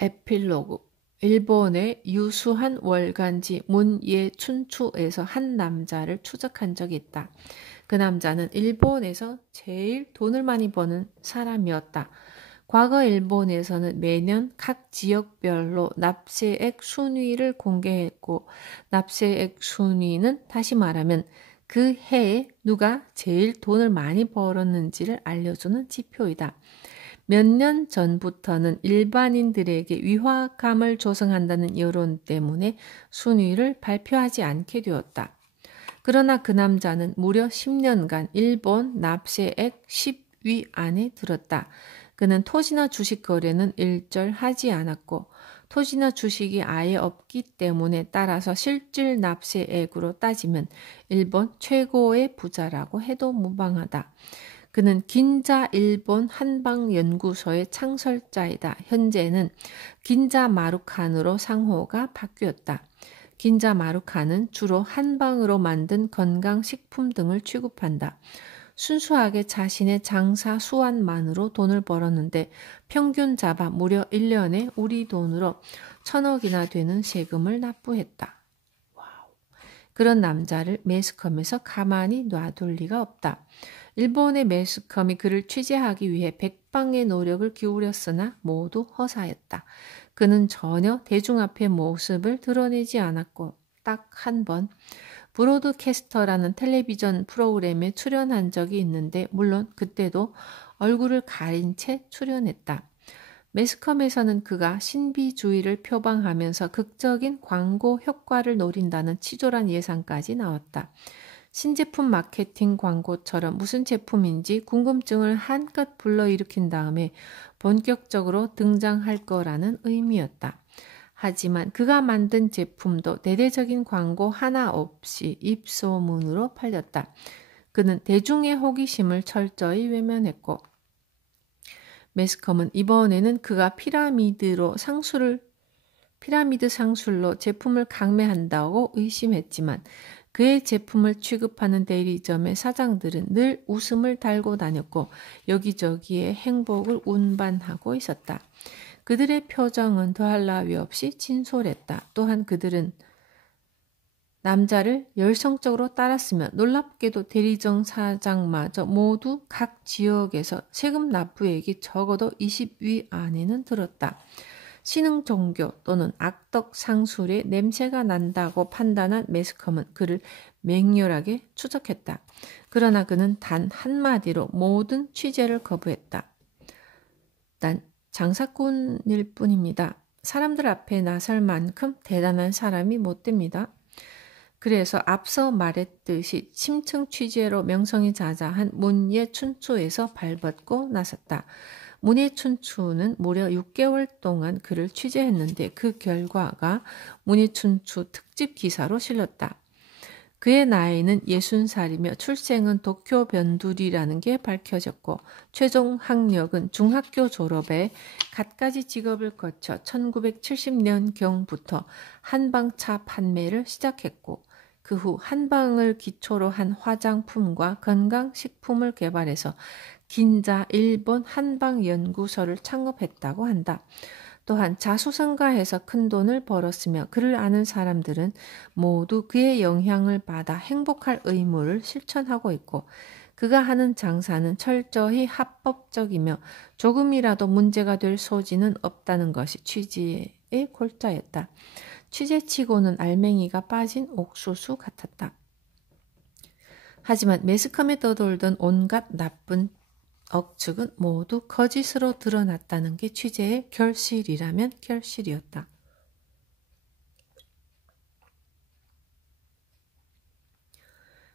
에필로그. 일본의 유수한 월간지 문예춘추에서 한 남자를 추적한 적이 있다. 그 남자는 일본에서 제일 돈을 많이 버는 사람이었다. 과거 일본에서는 매년 각 지역별로 납세액 순위를 공개했고, 납세액 순위는 다시 말하면 그 해에 누가 제일 돈을 많이 벌었는지를 알려주는 지표이다. 몇 년 전부터는 일반인들에게 위화감을 조성한다는 여론 때문에 순위를 발표하지 않게 되었다. 그러나 그 남자는 무려 10년간 일본 납세액 10위 안에 들었다. 그는 토지나 주식 거래는 일절하지 않았고, 토지나 주식이 아예 없기 때문에 따라서 실질 납세액으로 따지면 일본 최고의 부자라고 해도 무방하다. 그는 긴자 일본 한방연구소의 창설자이다. 현재는 긴자 마루칸으로 상호가 바뀌었다. 긴자 마루칸은 주로 한방으로 만든 건강식품 등을 취급한다. 순수하게 자신의 장사 수완만으로 돈을 벌었는데 평균 잡아 무려 1년에 우리 돈으로 1,000억이나 되는 세금을 납부했다. 그런 남자를 매스컴에서 가만히 놔둘 리가 없다. 일본의 매스컴이 그를 취재하기 위해 백방의 노력을 기울였으나 모두 허사였다. 그는 전혀 대중 앞의 모습을 드러내지 않았고 딱 한 번 브로드캐스터라는 텔레비전 프로그램에 출연한 적이 있는데 물론 그때도 얼굴을 가린 채 출연했다. 매스컴에서는 그가 신비주의를 표방하면서 극적인 광고 효과를 노린다는 치졸한 예상까지 나왔다. 신제품 마케팅 광고처럼 무슨 제품인지 궁금증을 한껏 불러일으킨 다음에 본격적으로 등장할 거라는 의미였다. 하지만 그가 만든 제품도 대대적인 광고 하나 없이 입소문으로 팔렸다. 그는 대중의 호기심을 철저히 외면했고 매스컴은 이번에는 그가 피라미드 상술로 제품을 강매한다고 의심했지만 그의 제품을 취급하는 대리점의 사장들은 늘 웃음을 달고 다녔고 여기저기에 행복을 운반하고 있었다. 그들의 표정은 더할 나위 없이 진솔했다. 또한 그들은 남자를 열성적으로 따랐으며 놀랍게도 대리점 사장마저 모두 각 지역에서 세금 납부액이 적어도 20위 안에는 들었다. 신흥 종교 또는 악덕 상술의 냄새가 난다고 판단한 매스컴은 그를 맹렬하게 추적했다. 그러나 그는 단 한마디로 모든 취재를 거부했다. 난 장사꾼일 뿐입니다. 사람들 앞에 나설 만큼 대단한 사람이 못 됩니다. 그래서 앞서 말했듯이 심층 취재로 명성이 자자한 문예춘추에서 발벗고 나섰다. 문예춘추는 무려 6개월 동안 그를 취재했는데 그 결과가 문예춘추 특집 기사로 실렸다. 그의 나이는 60살이며 출생은 도쿄 변두리라는 게 밝혀졌고 최종 학력은 중학교 졸업에 갖가지 직업을 거쳐 1970년경부터 한방차 판매를 시작했고 그 후 한방을 기초로 한 화장품과 건강식품을 개발해서 긴자 일본 한방연구소를 창업했다고 한다. 또한 자수성가해서 큰 돈을 벌었으며 그를 아는 사람들은 모두 그의 영향을 받아 행복할 의무를 실천하고 있고 그가 하는 장사는 철저히 합법적이며 조금이라도 문제가 될 소지는 없다는 것이 취지의 골자였다. 취재치고는 알맹이가 빠진 옥수수 같았다. 하지만 매스컴에 떠돌던 온갖 나쁜 억측은 모두 거짓으로 드러났다는 게 취재의 결실이라면 결실이었다.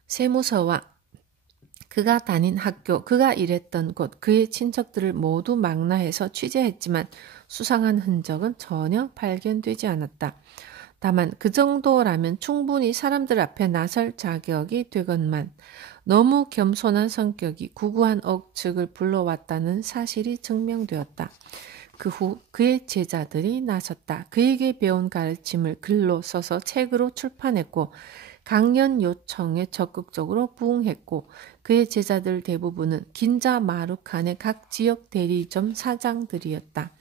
세무서와 그가 다닌 학교, 그가 일했던 곳, 그의 친척들을 모두 망라해서 취재했지만 수상한 흔적은 전혀 발견되지 않았다. 다만 그 정도라면 충분히 사람들 앞에 나설 자격이 되건만 너무 겸손한 성격이 구구한 억측을 불러왔다는 사실이 증명되었다. 그 후 그의 제자들이 나섰다. 그에게 배운 가르침을 글로 써서 책으로 출판했고 강연 요청에 적극적으로 부응했고 그의 제자들 대부분은 긴자 마루칸의 각 지역 대리점 사장들이었다.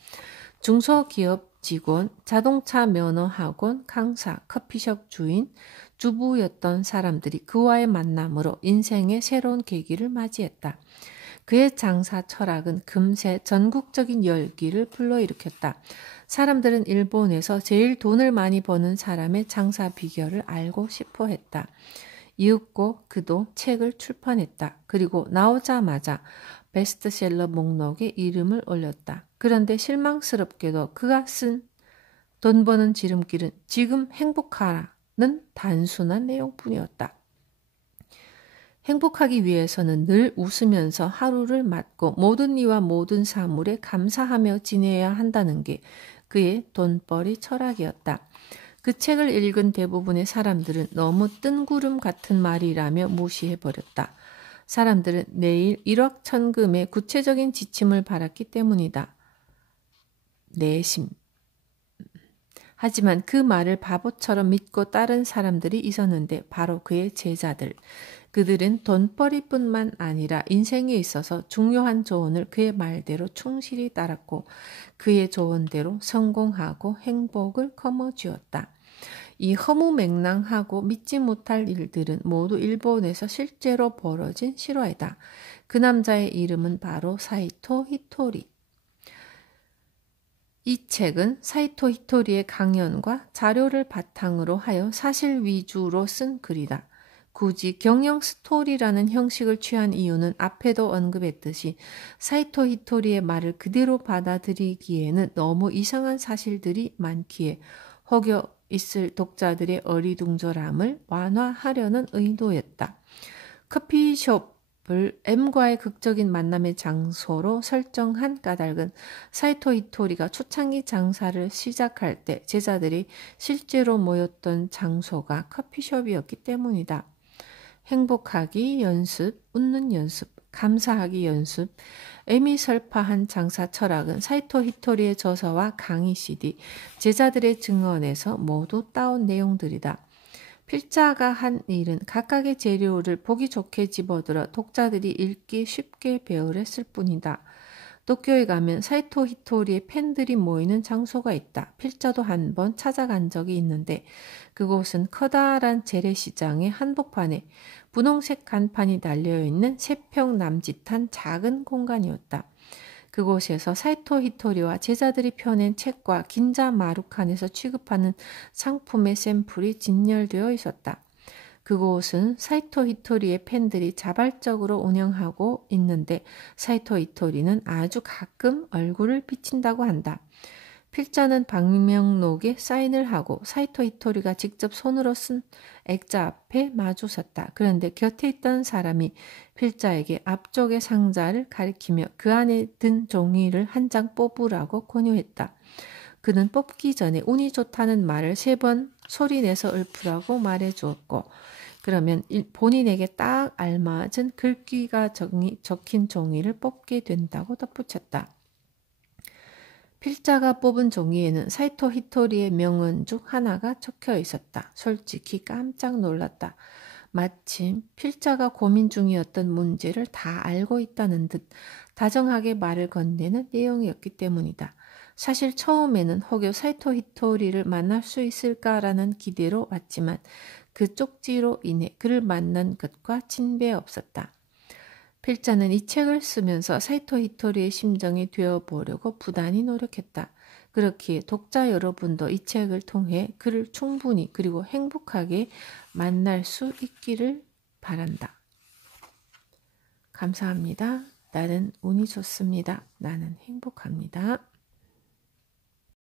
중소기업 직원, 자동차 면허 학원, 강사, 커피숍 주인, 주부였던 사람들이 그와의 만남으로 인생의 새로운 계기를 맞이했다. 그의 장사 철학은 금세 전국적인 열기를 불러일으켰다. 사람들은 일본에서 제일 돈을 많이 버는 사람의 장사 비결을 알고 싶어 했다. 이윽고 그도 책을 출판했다. 그리고 나오자마자 베스트셀러 목록에 이름을 올렸다. 그런데 실망스럽게도 그가 쓴 돈 버는 지름길은 지금 행복하라는 단순한 내용뿐이었다. 행복하기 위해서는 늘 웃으면서 하루를 맞고 모든 이와 모든 사물에 감사하며 지내야 한다는 게 그의 돈벌이 철학이었다. 그 책을 읽은 대부분의 사람들은 너무 뜬구름 같은 말이라며 무시해버렸다. 사람들은 내일 1억 천금의 구체적인 지침을 바랐기 때문이다. 내심. 하지만 그 말을 바보처럼 믿고 따른 사람들이 있었는데 바로 그의 제자들. 그들은 돈벌이뿐만 아니라 인생에 있어서 중요한 조언을 그의 말대로 충실히 따랐고 그의 조언대로 성공하고 행복을 거머쥐었다. 이 허무맹랑하고 믿지 못할 일들은 모두 일본에서 실제로 벌어진 실화이다. 그 남자의 이름은 바로 사이토 히토리. 이 책은 사이토 히토리의 강연과 자료를 바탕으로 하여 사실 위주로 쓴 글이다. 굳이 경영 스토리라는 형식을 취한 이유는 앞에도 언급했듯이 사이토 히토리의 말을 그대로 받아들이기에는 너무 이상한 사실들이 많기에 혹여 있을 독자들의 어리둥절함을 완화하려는 의도였다. 커피숍을 M과의 극적인 만남의 장소로 설정한 까닭은 사이토 히토리가 초창기 장사를 시작할 때 제자들이 실제로 모였던 장소가 커피숍이었기 때문이다. 행복하기 연습, 웃는 연습, 감사하기 연습, M이 설파한 장사 철학은 사이토 히토리의 저서와 강의 CD, 제자들의 증언에서 모두 따온 내용들이다. 필자가 한 일은 각각의 재료를 보기 좋게 집어들어 독자들이 읽기 쉽게 배우랬을 뿐이다. 도쿄에 가면 사이토 히토리의 팬들이 모이는 장소가 있다. 필자도 한번 찾아간 적이 있는데 그곳은 커다란 재래시장의 한복판에 분홍색 간판이 달려있는 3평 남짓한 작은 공간이었다. 그곳에서 사이토 히토리와 제자들이 펴낸 책과 긴자 마루칸에서 취급하는 상품의 샘플이 진열되어 있었다. 그곳은 사이토 히토리의 팬들이 자발적으로 운영하고 있는데 사이토 히토리는 아주 가끔 얼굴을 비친다고 한다. 필자는 방명록에 사인을 하고 사이토 히토리가 직접 손으로 쓴 액자 앞에 마주 섰다. 그런데 곁에 있던 사람이 필자에게 앞쪽의 상자를 가리키며 그 안에 든 종이를 한 장 뽑으라고 권유했다. 그는 뽑기 전에 운이 좋다는 말을 3번 소리내서 읊으라고 말해주었고 그러면 본인에게 딱 알맞은 글귀가 적힌 종이를 뽑게 된다고 덧붙였다. 필자가 뽑은 종이에는 사이토 히토리의 명언 중 하나가 적혀 있었다. 솔직히 깜짝 놀랐다. 마침 필자가 고민 중이었던 문제를 다 알고 있다는 듯 다정하게 말을 건네는 내용이었기 때문이다. 사실 처음에는 혹여 사이토 히토리를 만날 수 있을까라는 기대로 왔지만 그 쪽지로 인해 그를 만난 것과 진배 없었다. 필자는 이 책을 쓰면서 사이토 히토리의 심정이 되어보려고 부단히 노력했다. 그렇기에 독자 여러분도 이 책을 통해 그를 충분히 그리고 행복하게 만날 수 있기를 바란다. 감사합니다. 나는 운이 좋습니다. 나는 행복합니다.